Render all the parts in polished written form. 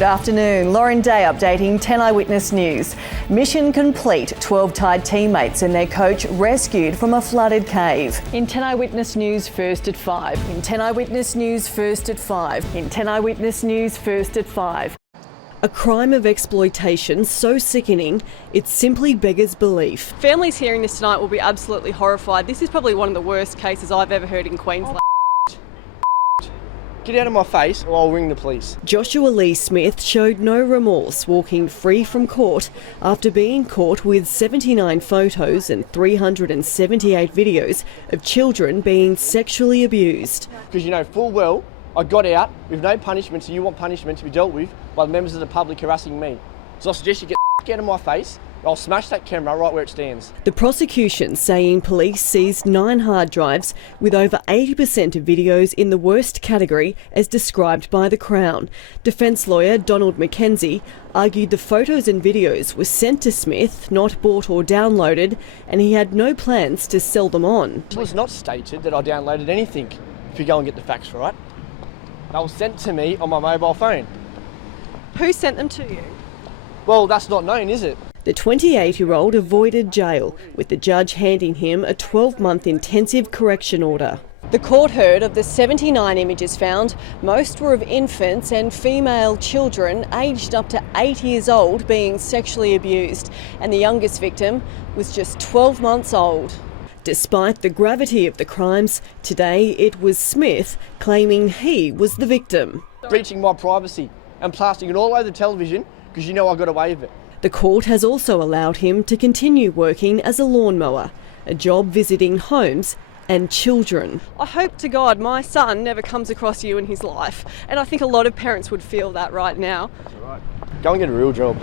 Good afternoon. LaurenDay updating 10 Eyewitness News. Mission complete. 12 tired teammates and their coach rescued from a flooded cave. In 10 Eyewitness News, first at 5. In 10 Eyewitness News, first at 5. In 10 Eyewitness News, first at 5. A crime of exploitation so sickening, it simply beggars belief. Families hearing this tonight will be absolutely horrified. This is probably one of the worst cases I've ever heard in Queensland. Get out of my face or I'll ring the police. Joshua Lee Smith showed no remorse, walking free from court after being caught with 79 photos and 378 videos of children being sexually abused. Because you know full well I got out with no punishment, so you want punishment to be dealt with by the members of the public harassing me. So I suggest you get out of my face. I'll smash that camera right where it stands. The prosecution saying police seized 9 hard drives with over 80% of videos in the worst category as described by the Crown. Defence lawyer Donald McKenzie argued the photos and videos were sent to Smith, not bought or downloaded, and he had no plans to sell them on. It was not stated that I downloaded anything, if you go and get the facts right. They were sent to me on my mobile phone. Who sent them to you? Well, that's not known, is it? The 28-year-old avoided jail, with the judge handing him a 12-month intensive correction order. The court heard of the 79 images found. Most were of infants and female children aged up to 8 years old being sexually abused, and the youngest victim was just 12 months old. Despite the gravity of the crimes, today it was Smith claiming he was the victim. Breaching my privacy and plastering it all over the television because you know I got away with it. The court has also allowed him to continue working as a lawnmower, a job visiting homes and children. I hope to God my son never comes across you in his life, and I think a lot of parents would feel that right now. That's all right. Go and get a real job.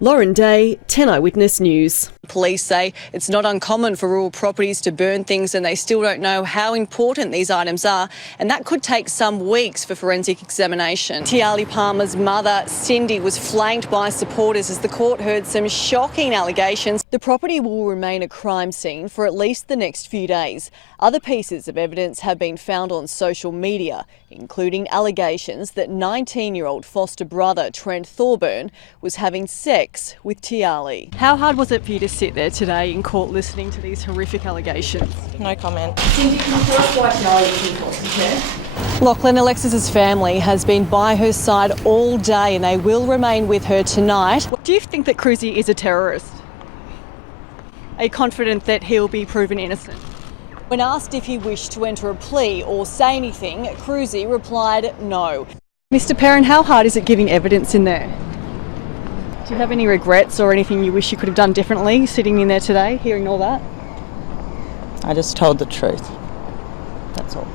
LaurenDay, 10 Eyewitness News. Police say it's not uncommon for rural properties to burn things, and they still don't know how important these items are, and that could take some weeks for forensic examination. Tiali Palmer's mother, Cindy, was flanked by supporters as the court heard some shocking allegations. The property will remain a crime scene for at least the next few days. Other pieces of evidence have been found on social media, including allegations that 19-year-old foster brother Trent Thorburn was having sex with Tiali. How hard was it for you to sit there today in court listening to these horrific allegations? No comment. Cindy, can you tell us why Tiali was in foster care? Lachlan, Alexis's family has been by her side all day and they will remain with her tonight. Do you think that Cruzy is a terrorist? Are you confident that he'll be proven innocent? When asked if he wished to enter a plea or say anything, Cruzy replied no. Mr. Perrin, how hard is it giving evidence in there? Do you have any regrets or anything you wish you could have done differently sitting in there today, hearing all that? I just told the truth. That's all.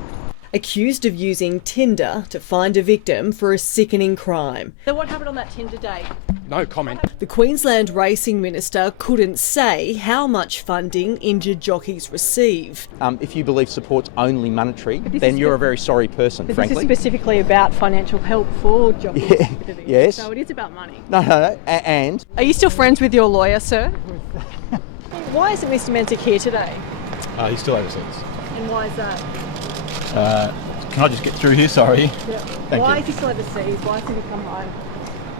Accused of using Tinder to find a victim for a sickening crime. So what happened on that Tinder date? No comment. The Queensland Racing Minister couldn't say how much funding injured jockeys receive. If you believe support's only monetary, then you're a very sorry person, But frankly. this is specifically about financial help for jockeys. Yes. So it is about money. No. And Are you still friends with your lawyer, sir? Why isn't Mr. Menzick here today? He's still overseas. And why is that? Can I just get through here? Sorry. Thank Why you. is he still overseas? Why hasn't he come home?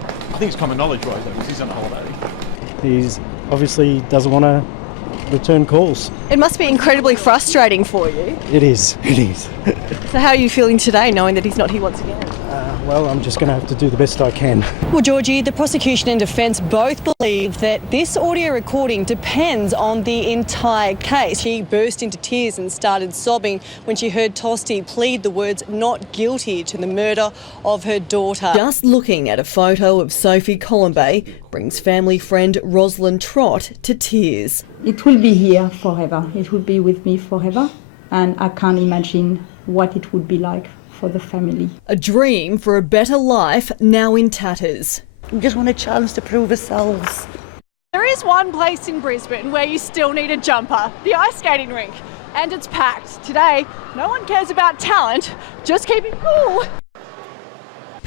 I think it's common knowledge, right, though, because he's on holiday. He's obviously doesn't want to return calls. It must be incredibly frustrating for you. It is. So how are you feeling today, knowing that he's not here once again? Well, I'm just going to have to do the best I can. Well, Georgie, the prosecution and defence both believe that this audio recording depends on the entire case. She burst into tears and started sobbing when she heard Tosti plead the words "not guilty" to the murder of her daughter. Just looking at a photo of Sophie Columbet brings family friend Rosalind Trott to tears. It will be here forever. It will be with me forever, and I can't imagine what it would be like for the family. A dream for a better life now in tatters. We just want a chance to prove ourselves. There is one place in Brisbane where you still need a jumper, the ice skating rink, and it's packed. Today, no one cares about talent, just keep it cool.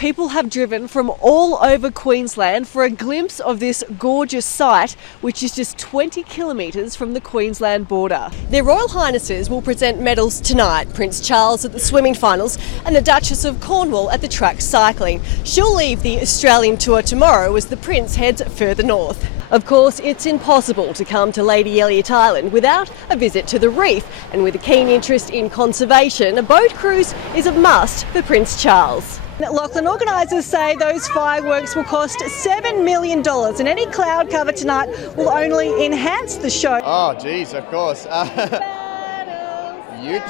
people have driven from all over Queensland for a glimpse of this gorgeous site, which is just 20 kilometres from the Queensland border. Their Royal Highnesses will present medals tonight. Prince Charles at the swimming finals and the Duchess of Cornwall at the track cycling. She'll leave the Australian tour tomorrow as the Prince heads further north. Of course, it's impossible to come to Lady Elliot Island without a visit to the reef, and with a keen interest in conservation, a boat cruise is a must for Prince Charles. Lachlan, organisers say those fireworks will cost $7 million, and any cloud cover tonight will only enhance the show. Oh, geez, of course. You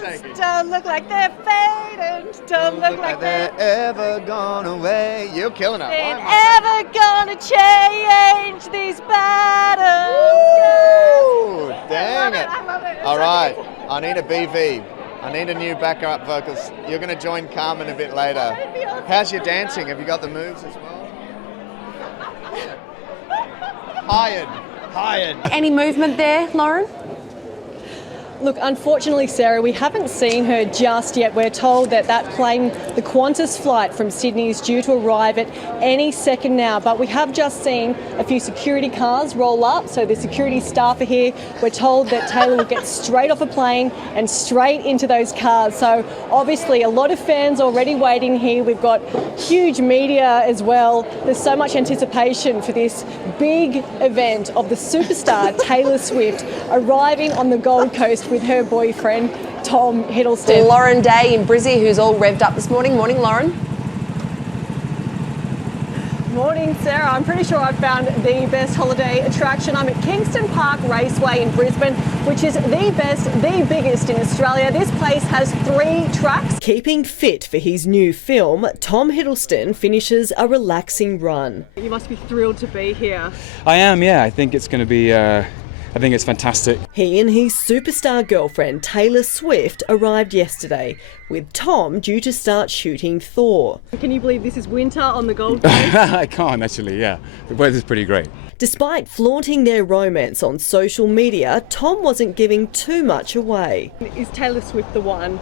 take it. Don't look like they're fading. Don't look like they're ever gone away. You're killing it. They're ever gonna change these battles. Ooh, dang it. I love it. All right, I need a BV. I need a new backup vocals. You're going to join Carmen a bit later. How's your dancing? Have you got the moves as well? Hired. Any movement there, Lauren? Look, unfortunately, Sarah, we haven't seen her just yet. We're told that that plane, the Qantas flight from Sydney, is due to arrive at any second now. But we have just seen a few security cars roll up. So the security staff are here. We're told that Taylor will get straight off a plane and straight into those cars. So obviously a lot of fans already waiting here. We've got huge media as well. There's so much anticipation for this big event of the superstar Taylor Swift arriving on the Gold Coast with her boyfriend, Tom Hiddleston. LaurenDay in Brizzy, who's all revved up this morning. Morning, Lauren. Morning, Sarah. I'm pretty sure I've found the best holiday attraction. I'm at Kingston Park Raceway in Brisbane, which is the best, the biggest in Australia. This place has 3 tracks. Keeping fit for his new film, Tom Hiddleston finishes a relaxing run. You must be thrilled to be here. I am, yeah. I think it's going to be... I think it's fantastic. He and his superstar girlfriend Taylor Swift arrived yesterday, with Tom due to start shooting Thor. Can you believe this is winter on the Gold Coast? I can't actually, yeah. The weather's pretty great. Despite flaunting their romance on social media, Tom wasn't giving too much away. Is Taylor Swift the one?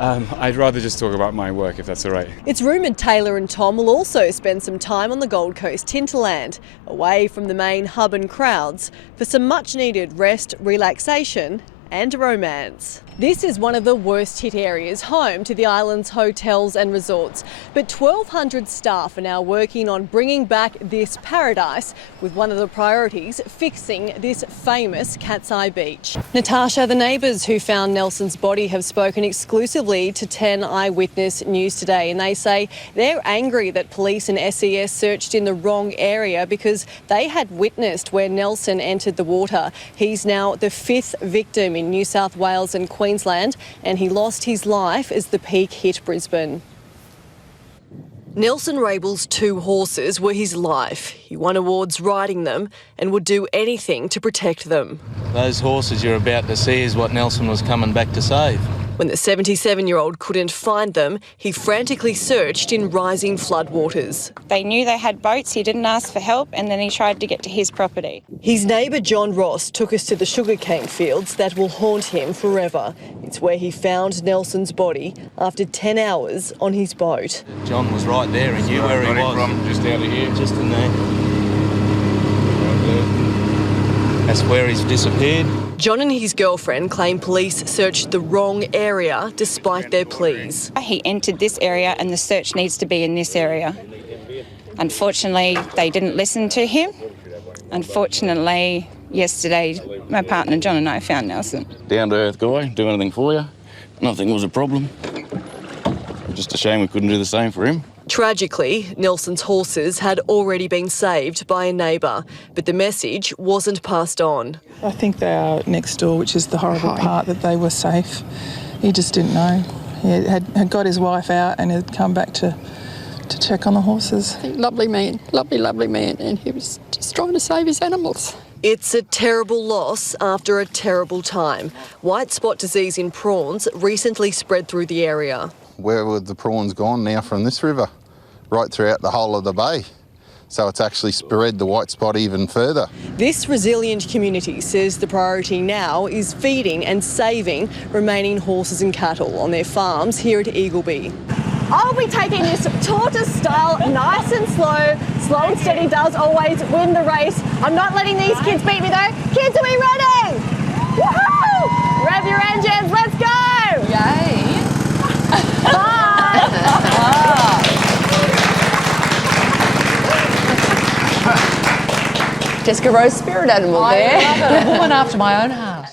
I'd rather just talk about my work, if that's all right. It's rumoured Taylor and Tom will also spend some time on the Gold Coast hinterland, away from the main hub and crowds, for some much needed rest, relaxation and romance. This is one of the worst hit areas, home to the island's hotels and resorts. But 1,200 staff are now working on bringing back this paradise, with one of the priorities fixing this famous Cat's Eye beach. Natasha, the neighbours who found Nelson's body have spoken exclusively to 10 Eyewitness News today, and they say they're angry that police and SES searched in the wrong area because they had witnessed where Nelson entered the water. He's now the 5th victim in New South Wales and Queensland, and he lost his life as the peak hit Brisbane. Nelson Rabel's 2 horses were his life. He won awards riding them and would do anything to protect them. Those horses you're about to see is what Nelson was coming back to save. When the 77-year-old couldn't find them, he frantically searched in rising floodwaters. They knew they had boats, he didn't ask for help, and then he tried to get to his property. His neighbour John Ross took us to the sugarcane fields that will haunt him forever. It's where he found Nelson's body after 10 hours on his boat. John was right there, he knew where he was. From just out of here. Just in there. That's where he's disappeared. John and his girlfriend claim police searched the wrong area despite their pleas. He entered this area and the search needs to be in this area. Unfortunately, they didn't listen to him. Unfortunately, yesterday, my partner John and I found Nelson. Down-to-earth guy, do anything for you. Nothing was a problem. Just a shame we couldn't do the same for him. Tragically, Nelson's horses had already been saved by a neighbour, but the message wasn't passed on. I think they are next door, which is the horrible part, that they were safe. He just didn't know. He had got his wife out and had come back to check on the horses. Lovely man, lovely man, and he was just trying to save his animals. It's a terrible loss after a terrible time. White spot disease in prawns recently spread through the area. Where would the prawns gone now from this river? Right throughout the whole of the bay. So it's actually spread the white spot even further. This resilient community says the priority now is feeding and saving remaining horses and cattle on their farms here at Eagleby. I'll be taking this tortoise style, nice and slow. Slow and steady does always win the race. I'm not letting these kids beat me though. Kids, are we ready? Woohoo! Rev your engines, let's go! Yay. Bye! Jessica Rose, spirit animal there. A woman after my own heart.